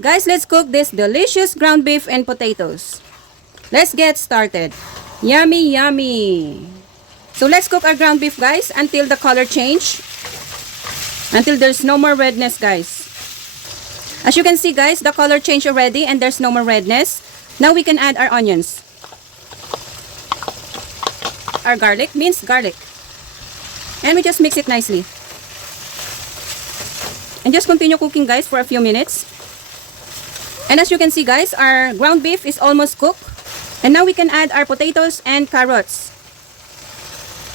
Guys, let's cook this delicious ground beef and potatoes. Let's get started. Yummy, yummy. So let's cook our ground beef, guys, until the color change. Until there's no more redness, guys. As you can see, guys, the color changed already and there's no more redness. Now we can add our onions. Our garlic, minced garlic. And we just mix it nicely. And just continue cooking, guys, for a few minutes. And as you can see, guys, our ground beef is almost cooked. And now we can add our potatoes and carrots.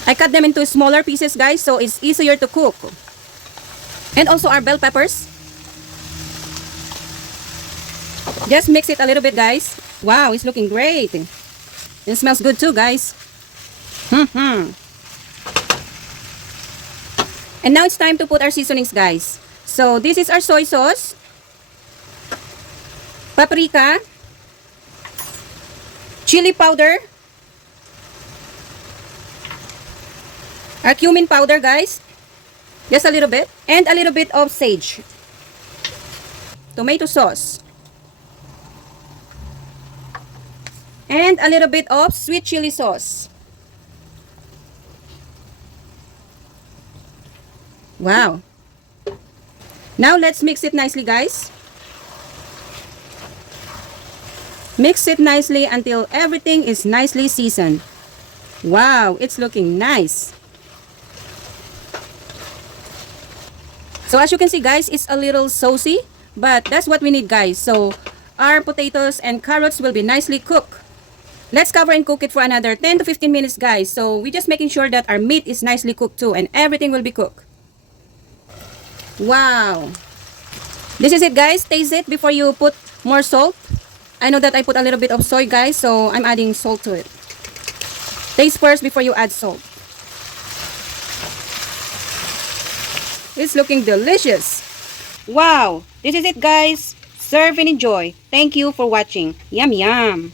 I cut them into smaller pieces, guys, so it's easier to cook. And also our bell peppers. Just mix it a little bit, guys. Wow, it's looking great. It smells good too, guys. And now it's time to put our seasonings, guys. So this is our soy sauce, paprika, chili powder, our cumin powder, guys, just a little bit, and a little bit of sage, tomato sauce, and a little bit of sweet chili sauce. Wow. Now let's mix it nicely, guys. Mix it nicely until everything is nicely seasoned. Wow, it's looking nice. So as you can see, guys, it's a little saucy, but that's what we need, guys. So our potatoes and carrots will be nicely cooked. Let's cover and cook it for another 10 to 15 minutes, guys. So we're just making sure that our meat is nicely cooked too and everything will be cooked. Wow. This is it, guys. Taste it before you put more salt. I know that I put a little bit of soy, guys, so I'm adding salt to it. Taste first before you add salt. It's looking delicious. Wow. This is it, guys. Serve and enjoy. Thank you for watching. Yum, yum.